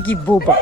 que boba.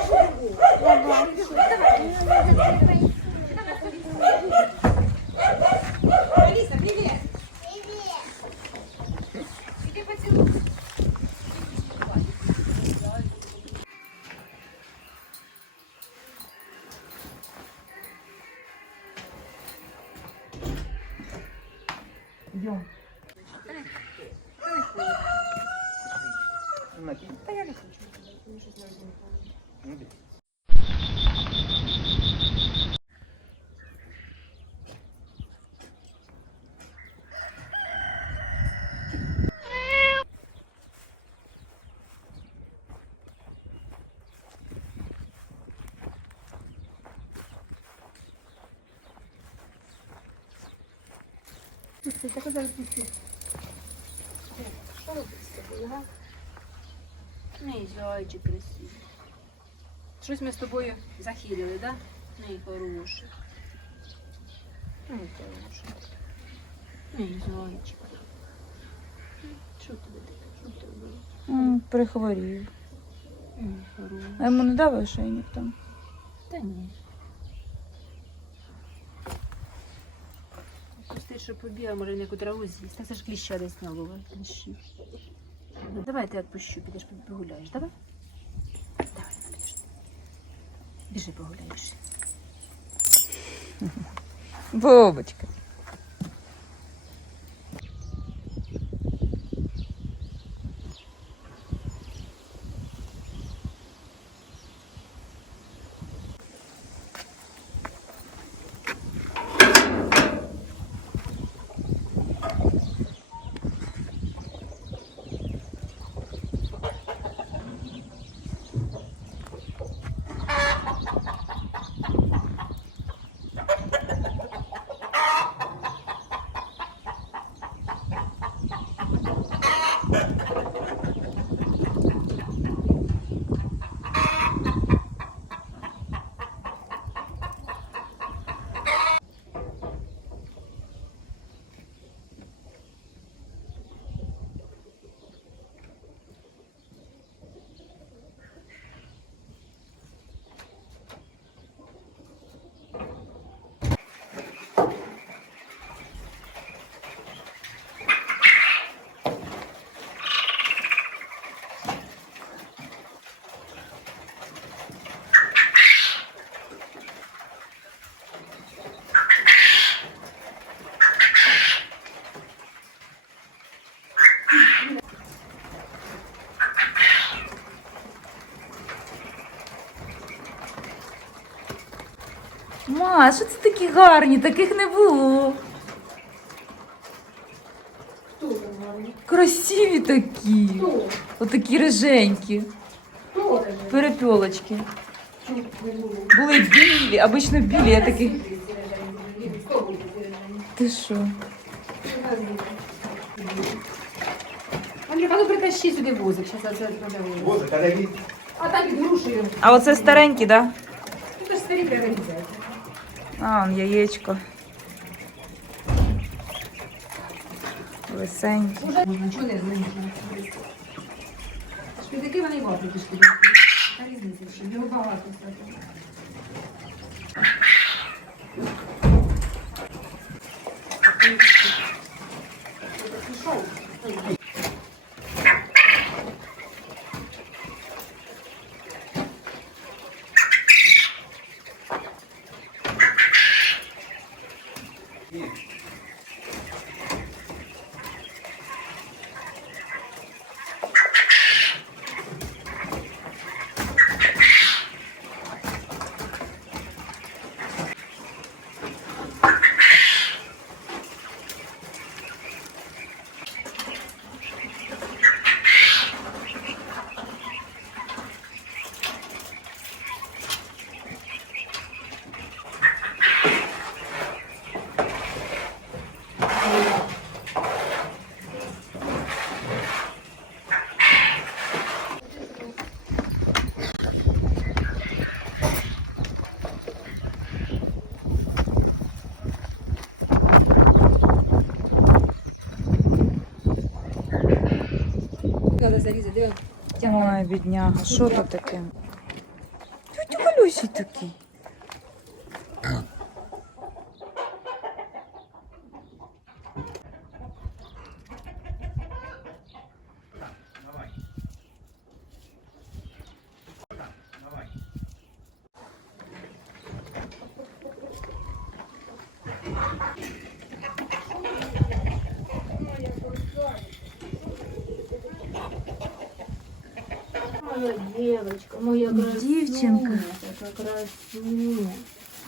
А який Боба. Мій зайчик красивий. Щось ми з тобою захилили, да? Мій хороший. Мій хороший. Мій зайчик. Що тобі таке? Що ти робиш? Прихворів. Мій хороший. А йому не дав ошейник там. Та ні. Що побігав, може яку траву з'їсть. Та це ж кліща десь на ловить. Ну, Давай тебе відпущу, підеш погуляєш, давай? Давай, підеш. Біжи погуляєш. Бобочка. Ма, що це такі гарні? Таких не було. Хто там гарний? Красиві такі. Хто? Отакі риженькі. Хто там? Перепілочки. Чому не було? Були білі, обично білі, я такі. Ти що? Андрюха, ну притащи сюди возик, зараз я це продаю. Боже, коли він А так під грушею. А оце старенькі, так? Да? Це ж старі взяти. А, он яєчко. Лисеньке. Ну, нічого не зменшується. Шкідики вони варті, ті шкідики. Та різниця, що його багато треба зарізати. Диви, Ой, бідняга, що то таке? Тетя Галюсі такий. Моя девочка, моя Дівчинка. Така красуня.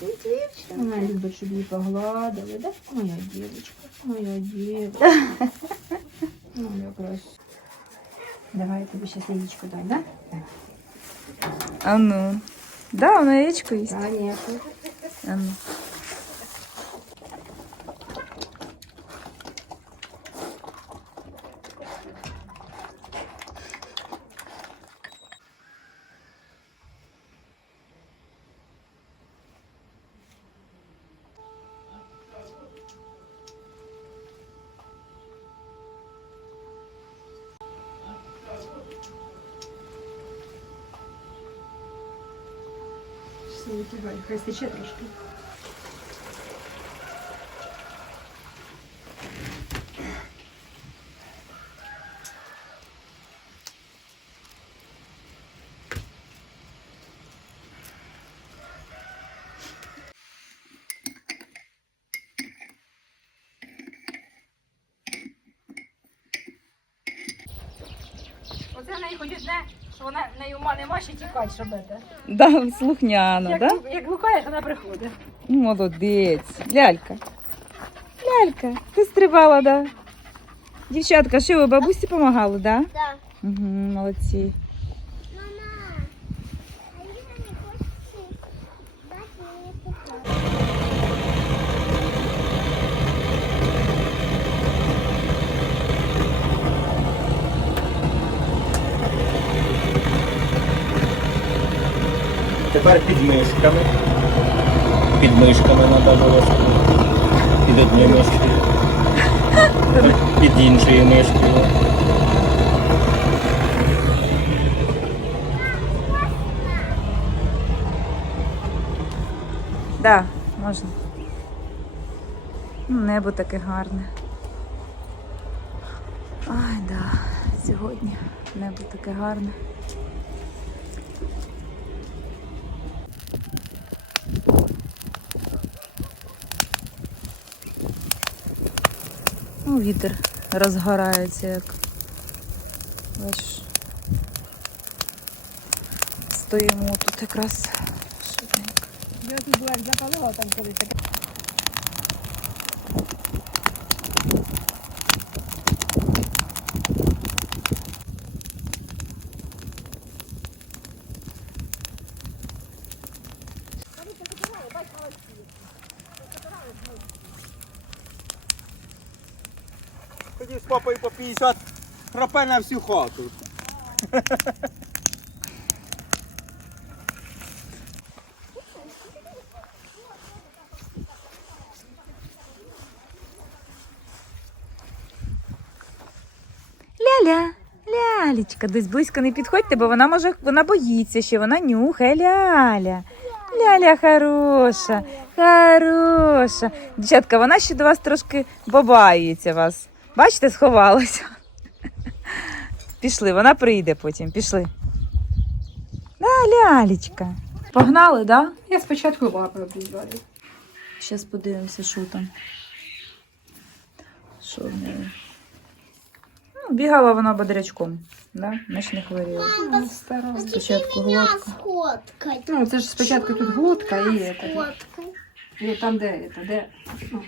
Ти дівчинка. Вона любить, щоб її погладили, да? Моя девочка, моя девочка. Моя красуня. Давай я тобі ще яєчко дай, да? А ну. Да, воно яєчко їсть. Конечно. А ну. Хай стече трошки. Оце одне, що вона неї ума нема, ще тікать, щоб це. Да, слухняна, Як, да? як гукаєш, вона приходить. Молодець. Лялька. Лялька, ти стрибала, да? Дівчатка, що ви бабусі допомагали, да? Да. Угу, молодці. Тепер під мишками. Під мишками треба обов'язково. Під однією мишкою. Під іншою мишкою. Да, можна. Ну, Небо таке гарне. Ай, да. Сьогодні небо таке гарне. Ну, вітер розгорається як. Бачиш. Стоїмо тут якраз швиденько. Я тут була як запалила там колись таке. Тоді з папою по 50 пропе на всю хату. Ляля, лялечка, десь близько не підходьте, бо вона може, вона боїться ще, вона нюхає ляля. Ляля хороша, хороша. Дівчатка, вона ще до вас трошки побаюється вас. Бачите, сховалася. Пішли, вона прийде потім, пішли. Да, лялечка. Погнали, да? Я спочатку лапи обрізаю. Зараз подивимося, що там. Що в неї. Ну, бігала вона бодрячком, да? Ми ж не хворіли. Старо. Спочатку глотка. Ну, це ж спочатку тут глотка і это. Сфоткать. І там де это, де? Ну,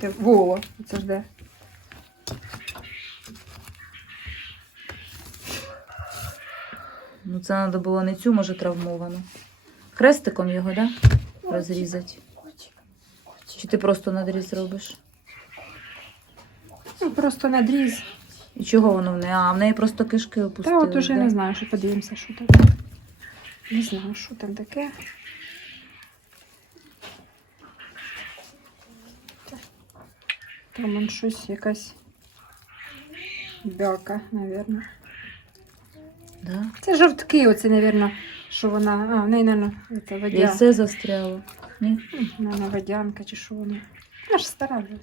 Це Вова. Це ж де. Ну, це треба було не цю, може, травмовану. Хрестиком його, да? Розрізати. Чи ти просто надріз робиш? Ну, просто надріз. І чого воно в неї? А, в неї просто кишки Та опустили. от уже да? не знаю, що подивимося, що там. Не знаю, що там таке. Там он щось якась бяка, мабуть. Да? Це жовтки, оце, мабуть, що вона. А, в неї, мабуть, це водя. Яйце застряло. Ні? Вона водянка чи що вона. Вона ж стара вже.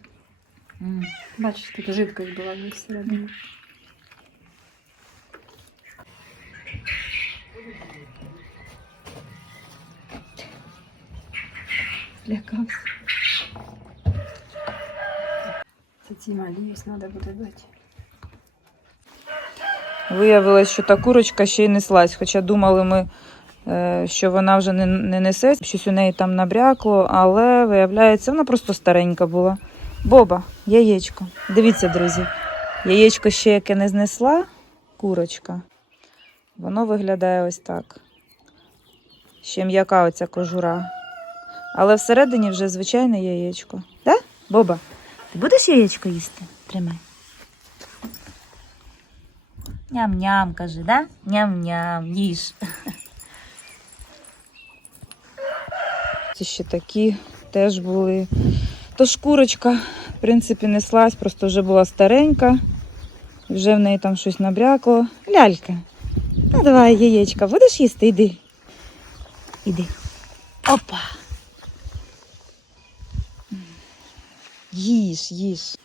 М. Бачиш, тут жидкость була в ній всередині. Злякався. Це ці малі, ось треба буде дати. Виявилось, що та курочка ще й неслась, хоча думали ми, е, що вона вже не, не несе, щось у неї там набрякло, але виявляється, вона просто старенька була. Боба, яєчко. Дивіться, друзі, яєчко ще яке не знесла, курочка. Воно виглядає ось так. Ще м'яка оця кожура. Але всередині вже звичайне яєчко. Да? Боба, ти будеш яєчко їсти? Тримай. Ням-ням, каже, да? Ням-ням, їж. Ці ще такі теж були. То шкурочка, в принципі, неслась, просто вже була старенька. Вже в неї там щось набрякло. Лялька. Ну давай, яєчка, будеш їсти? Іди. Іди. Опа. Їж, їж.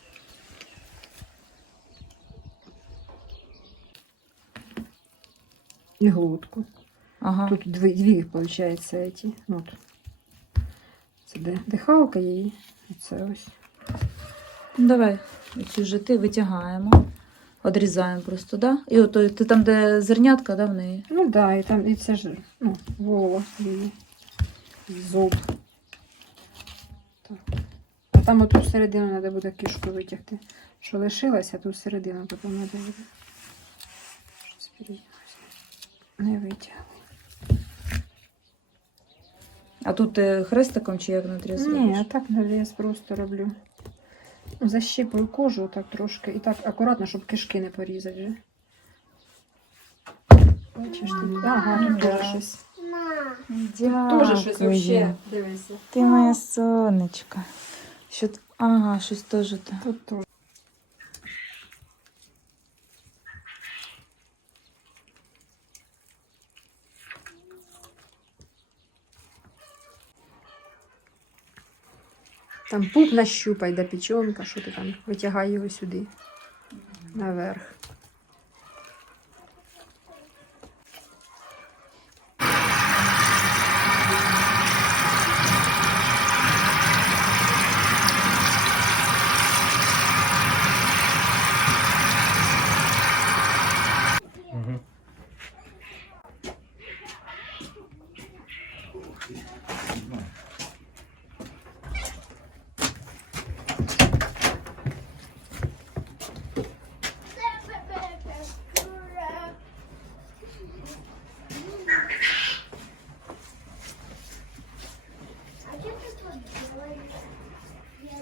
І глотку. Ага. Тут дві, дві виходить, ці. Ну, От. Це де дихалка її. І це ось. Ну, давай цю жити витягаємо. Одрізаємо просто, да? І от ти там, де зернятка, да, в неї. Ну так, да, і там і це ж ну, голова її. Зуб. Так. А там оту середину треба буде кишку витягти. Що лишилося, ту середину потім треба буде. Щось перейдемо. Не витягли. А тут ти хрестиком чи як надріз? Ні, а так навіс просто роблю. Защипую кожу так трошки. І так акуратно, щоб кишки не порізати. Бачиш тут? Ага, тут теж щось. Мам, Теж щось вообще. Дивися. Ти моя сонечка. Що Ага, щось теж те. Тут теж. Там пуп нащупай, да печенка, що ти там, витягай його сюди. Наверх. Yeah.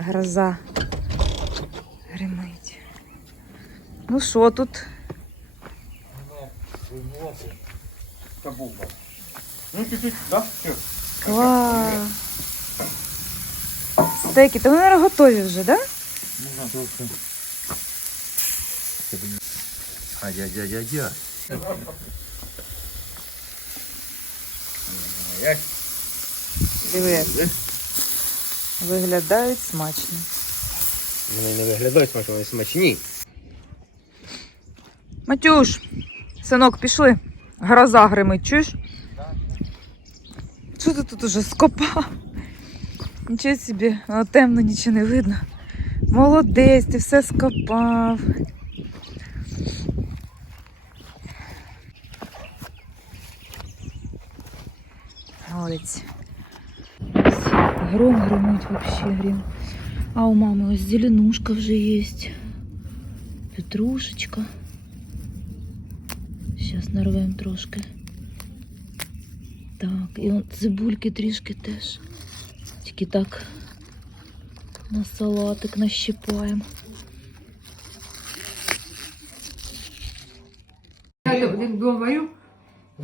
Гроза. Гримить. Ну що тут? Ну, чуть-чуть, да? Клас. Стейки, то вони наверное, готові вже, да? Трохи. Ай-яй-яй-яй-яй. Диви, виглядають смачно. Вони не виглядають смачно, вони смачні. Матюш, синок, пішли. Гроза гримить, чуєш? Що ти тут уже скопав? Нічого собі, темно, нічого не видно. Молодець, ти все скопав. гром громить вообще грім. А у мами ось зеленушка вже є. Петрушечка. Зараз нарвемо трошки. Так, і от цибульки трішки теж. Тільки так на салатик нащипаємо. Я говорю,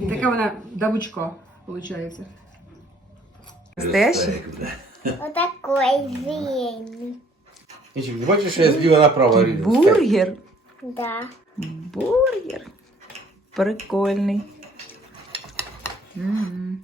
така вона давучка, виходить. Настоящий? Вот такой зеленый. Нічик, ти бачиш, що я зліва направо ріжу? Бургер. Да. Бургер. Прикольний. М.